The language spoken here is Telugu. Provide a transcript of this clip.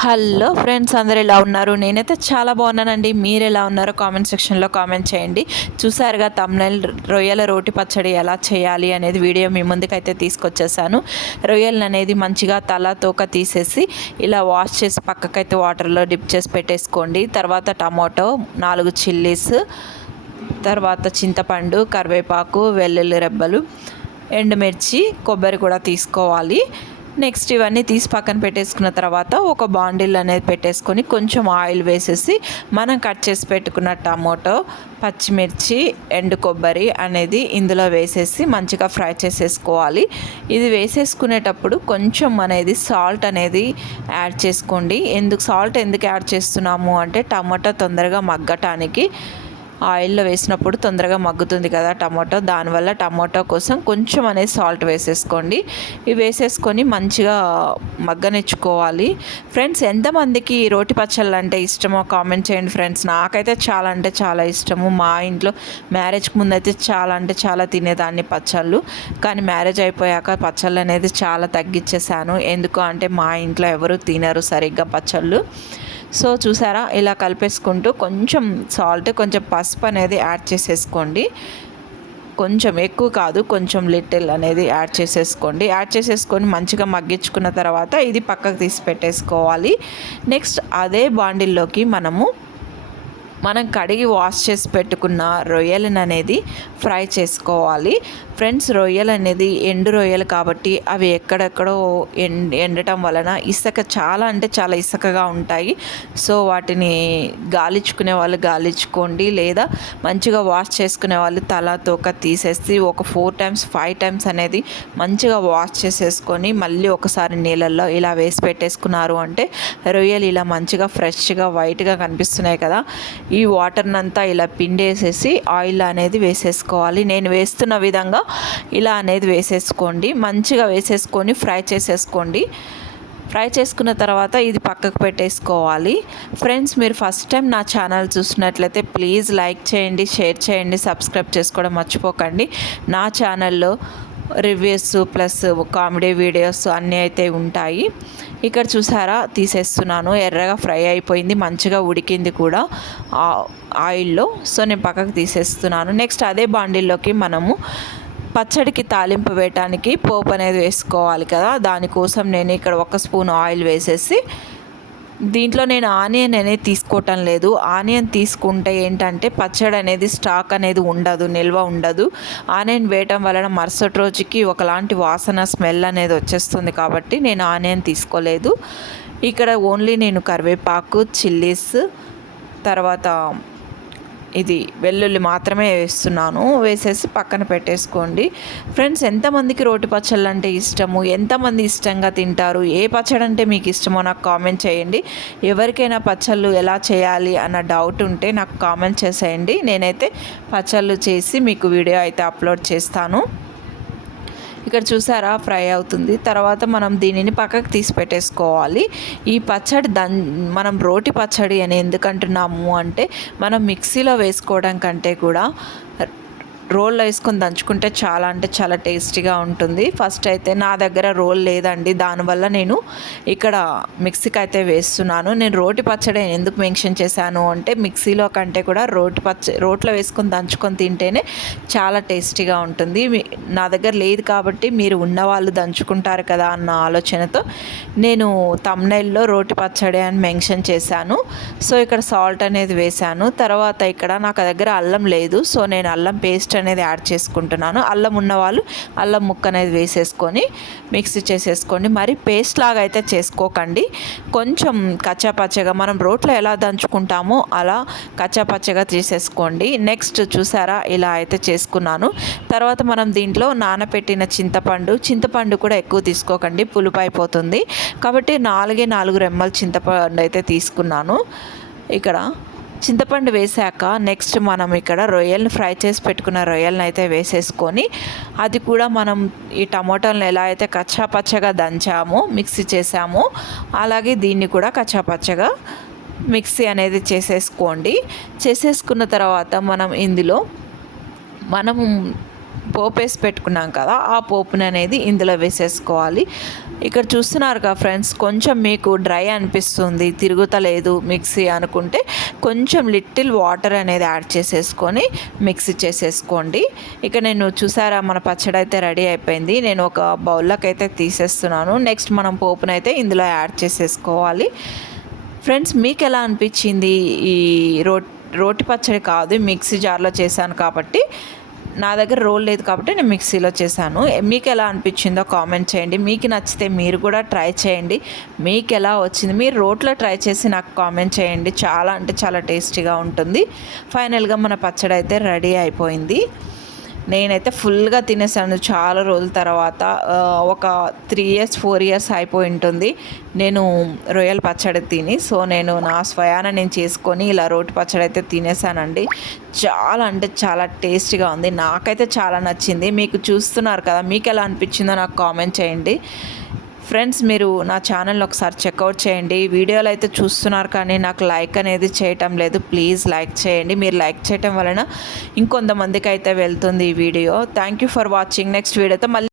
హలో ఫ్రెండ్స్ అందరు ఎలా ఉన్నారు? నేనైతే చాలా బాగున్నానండి. మీరు ఎలా ఉన్నారో కామెంట్ సెక్షన్లో కామెంట్ చేయండి. చూసారుగా తమ్నైల్ రొయ్యల రోటి పచ్చడి ఎలా చేయాలి అనేది వీడియో మీ ముందుకైతే తీసుకొచ్చేసాను. రొయ్యలను అనేది మంచిగా తల తోక తీసేసి ఇలా వాష్ చేసి పక్కకైతే వాటర్లో డిప్ చేసి పెట్టేసుకోండి. తర్వాత టమాటో నాలుగు చిల్లీస్ తర్వాత చింతపండు కరివేపాకు వెల్లుల్లి రెబ్బలు ఎండుమిర్చి కొబ్బరి కూడా తీసుకోవాలి. నెక్స్ట్ ఇవన్నీ తీసి పక్కన పెట్టేసుకున్న తర్వాత ఒక బాండిల్ అనేది పెట్టేసుకొని కొంచెం ఆయిల్ వేసేసి మనం కట్ చేసి పెట్టుకున్న టమాటో పచ్చిమిర్చి ఎండు కొబ్బరి అనేది ఇందులో వేసేసి మంచిగా ఫ్రై చేసేసుకోవాలి. ఇది వేసేసుకునేటప్పుడు కొంచెం అనేది సాల్ట్ అనేది యాడ్ చేసుకోండి. ఎందుకు సాల్ట్ ఎందుకు యాడ్ చేస్తున్నాము అంటే టమాటా తొందరగా మగ్గటానికి ఆయిల్లో వేసినప్పుడు తొందరగా మగ్గుతుంది కదా టమాటో. దానివల్ల టమాటో కోసం కొంచెం అనేది సాల్ట్ వేసేసుకోండి. ఇవి వేసేసుకొని మంచిగా మగ్గనిచ్చుకోవాలి. ఫ్రెండ్స్ ఎంతమందికి ఈ రోటి పచ్చళ్ళు అంటే ఇష్టమో కామెంట్ చేయండి ఫ్రెండ్స్. నాకైతే చాలా అంటే చాలా ఇష్టము. మా ఇంట్లో మ్యారేజ్కి ముందు అయితే చాలా అంటే చాలా తినేదాన్ని పచ్చళ్ళు. కానీ మ్యారేజ్ అయిపోయాక పచ్చళ్ళు అనేది చాలా తగ్గించేశాను ఎందుకు అంటే మా ఇంట్లో ఎవరు తినరు సరిగ్గా పచ్చళ్ళు. సో చూసారా ఇలా కలిపేసుకుంటూ కొంచెం సాల్ట్ కొంచెం పసుపు అనేది యాడ్ చేసేసుకోండి. కొంచెం ఎక్కువ కాదు కొంచెం లిటిల్ అనేది యాడ్ చేసేసుకోండి. యాడ్ చేసేసుకొని మంచిగా మగ్గించుకున్న తర్వాత ఇది పక్కకు తీసి పెట్టేసుకోవాలి. నెక్స్ట్ అదే బాండిల్లోకి మనము మనం కడిగి వాష్ చేసి పెట్టుకున్న రొయ్యలను అనేది ఫ్రై చేసుకోవాలి. ఫ్రెండ్స్ రొయ్యలు అనేది ఎండు రొయ్యలు కాబట్టి అవి ఎక్కడెక్కడో ఎండ్ ఎండటం వలన ఇసుక చాలా అంటే చాలా ఇసుకగా ఉంటాయి. సో వాటిని గాలించుకునే వాళ్ళు గాలించుకోండి. లేదా మంచిగా వాష్ చేసుకునే వాళ్ళు తల తోక తీసేసి ఒక ఫోర్ టైమ్స్ ఫైవ్ టైమ్స్ అనేది మంచిగా వాష్ చేసేసుకొని మళ్ళీ ఒకసారి నీళ్ళల్లో ఇలా వేసి పెట్టేసుకున్నారు అంటే రొయ్యలు ఇలా మంచిగా ఫ్రెష్గా వైట్గా కనిపిస్తున్నాయి కదా. ఈ వాటర్ని అంతా ఇలా పిండేసేసి ఆయిల్ అనేది వేసేసుకోవాలి. నేను వేస్తున్న విధంగా ఇలా అనేది వేసేసుకోండి. మంచిగా వేసేసుకొని ఫ్రై చేసేసుకోండి. ఫ్రై చేసుకున్న తర్వాత ఇది పక్కకు పెట్టేసుకోవాలి. ఫ్రెండ్స్ మీరు ఫస్ట్ టైం నా ఛానల్ చూసినట్లయితే ప్లీజ్ లైక్ చేయండి షేర్ చేయండి సబ్స్క్రైబ్ చేసుకోవడం మర్చిపోకండి. నా ఛానల్లో రివ్యూస్ ప్లస్ కామెడీ వీడియోస్ అన్నీ అయితే ఉంటాయి. ఇక్కడ చూసారా? తీసేస్తున్నాను. ఎర్రగా ఫ్రై అయిపోయింది. మంచిగా ఉడికింది కూడా ఆయిల్లో. సో నేను పక్కకు తీసేస్తున్నాను. నెక్స్ట్ అదే బాండిల్లోకి మనము పచ్చడికి తాలింపు వేయటానికి పోపు అనేది వేసుకోవాలి కదా. దానికోసం నేను ఇక్కడ ఒక స్పూన్ ఆయిల్ వేసేసి దీంట్లో నేను ఆనియన్ అనేది తీసుకోవటం లేదు. ఆనియన్ తీసుకుంటే ఏంటంటే పచ్చడి అనేది స్టాక్ అనేది ఉండదు నిల్వ ఉండదు. ఆనియన్ వేయటం వలన మరుసటి రోజుకి ఒకలాంటి వాసన స్మెల్ అనేది వచ్చేస్తుంది కాబట్టి నేను ఆనియన్ తీసుకోలేదు. ఇక్కడ ఓన్లీ నేను కరివేపాకు చిల్లీస్ తర్వాత ఇది వెల్లుల్లి మాత్రమే వేస్తున్నాను. వేసేసి పక్కన పెట్టేసుకోండి. ఫ్రెండ్స్ ఎంతమందికి రోటి పచ్చళ్ళు అంటే ఇష్టము? ఎంతమంది ఇష్టంగా తింటారు? ఏ పచ్చడి అంటే మీకు ఇష్టమో నాకు కామెంట్ చేయండి. ఎవరికైనా పచ్చళ్ళు ఎలా చేయాలి అన్న డౌట్ ఉంటే నాకు కామెంట్ చేసేయండి. నేనైతే పచ్చళ్ళు చేసి మీకు వీడియో అయితే అప్లోడ్ చేస్తాను. ఇక్కడ చూసారా? ఫ్రై అవుతుంది. తర్వాత మనం దీనిని పక్కకు తీసి పెట్టేసుకోవాలి. ఈ పచ్చడి దన్ మనం రోటి పచ్చడి అని ఎందుకంటున్నాము అంటే మనం మిక్సీలో వేసుకోవడం కంటే కూడా రోల్లో వేసుకొని దంచుకుంటే చాలా అంటే చాలా టేస్టీగా ఉంటుంది. ఫస్ట్ అయితే నా దగ్గర రోల్ లేదండి. దానివల్ల నేను ఇక్కడ మిక్సీకి అయితే వేస్తున్నాను. నేను రోటి పచ్చడి ఎందుకు మెన్షన్ చేశాను అంటే మిక్సీలో కంటే కూడా రోటి పచ్చ రోట్లో వేసుకొని దంచుకొని తింటేనే చాలా టేస్టీగా ఉంటుంది. నా దగ్గర లేదు కాబట్టి మీరు ఉన్నవాళ్ళు దంచుకుంటారు కదా అన్న ఆలోచనతో నేను తమ్నైల్లో రోటి పచ్చడి అని మెన్షన్ చేశాను. సో ఇక్కడ సాల్ట్ అనేది వేశాను. తర్వాత ఇక్కడ నాకు దగ్గర అల్లం లేదు. సో నేను అల్లం పేస్ట్ అనేది యాడ్ చేసుకుంటున్నాను. అల్లం ఉన్నవాళ్ళు అల్లం ముక్క అనేది వేసేసుకొని మిక్స్ చేసేసుకోండి. మరి పేస్ట్ లాగా అయితే చేసుకోకండి. కొంచెం కచ్చాపచ్చగా మనం రోట్లో ఎలా దంచుకుంటామో అలా కచ్చాపచ్చగా తీసేసుకోండి. నెక్స్ట్ చూసారా ఇలా అయితే చేసుకున్నాను. తర్వాత మనం దీంట్లో నానపెట్టిన చింతపండు చింతపండు కూడా ఎక్కువ తీసుకోకండి. పులుపు అయిపోతుంది. కాబట్టి నాలుగే నాలుగు రెమ్మలు చింతపండు అయితే తీసుకున్నాను. ఇక్కడ చింతపండు వేసాక నెక్స్ట్ మనం ఇక్కడ రొయ్యల్ని ఫ్రై చేసి పెట్టుకున్న రొయ్యల్ని అయితే వేసేసుకొని అది కూడా మనం ఈ టమాటోలను ఎలా అయితే కచ్చాపచ్చగా దంచామో మిక్సీ చేసామో అలాగే దీన్ని కూడా కచ్చాపచ్చగా మిక్సీ అనేది చేసేసుకోండి. చేసేసుకున్న తర్వాత మనం ఇందులో మనము పోపు వేసి పెట్టుకున్నాం కదా ఆ పోపుని అనేది ఇందులో వేసేసుకోవాలి. ఇక్కడ చూస్తున్నారు కదా ఫ్రెండ్స్ కొంచెం మీకు డ్రై అనిపిస్తుంది తిరుగుతలేదు మిక్సీ అనుకుంటే కొంచెం లిటిల్ వాటర్ అనేది యాడ్ చేసేసుకొని మిక్సీ చేసేసుకోండి. ఇక నేను చూసారా మన పచ్చడి అయితే రెడీ అయిపోయింది. నేను ఒక బౌల్లోకి అయితే తీసేస్తున్నాను. నెక్స్ట్ మనం పోపునైతే ఇందులో యాడ్ చేసేసుకోవాలి. ఫ్రెండ్స్ మీకు ఎలా అనిపించింది ఈ రో రోటి పచ్చడి కాదు మిక్సీ జార్లో చేశాను కాబట్టి? నా దగ్గర రోల్ లేదు కాబట్టి నేను మిక్సీలో చేశాను. మీకు ఎలా అనిపించిందో కామెంట్ చేయండి. మీకు నచ్చితే మీరు కూడా ట్రై చేయండి. మీకు ఎలా వచ్చింది? మీరు రోట్లో ట్రై చేసి నాకు కామెంట్ చేయండి. చాలా అంటే చాలా టేస్టీగా ఉంటుంది. ఫైనల్గా మన పచ్చడి అయితే రెడీ అయిపోయింది. నేనైతే ఫుల్గా తినేసాను చాలా రోజుల తర్వాత. ఒక త్రీ ఇయర్స్ ఫోర్ ఇయర్స్ అయిపోయి ఉంటుంది. నేను రొయ్యల పచ్చడి తిని సో నేను నా స్వయాన నేను చేసుకొని ఇలా రోటి పచ్చడి అయితే తినేసానండి. చాలా అంటే చాలా టేస్టీగా ఉంది. నాకైతే చాలా నచ్చింది. మీకు చూస్తున్నారు కదా మీకు ఎలా అనిపించిందో నాకు కామెంట్ చేయండి. ఫ్రెండ్స్ మీరు నా ఛానల్ ఒకసారి చెక్అవుట్ చేయండి. వీడియోలు అయితే చూస్తున్నారు కానీ నాకు లైక్ అనేది చేయటం లేదు. ప్లీజ్ లైక్ చేయండి. మీరు లైక్ చేయటం వలన ఇంకొంతమందికి అయితే వెళ్తుంది ఈ video. Thank you for watching next వీడియోతో మళ్ళీ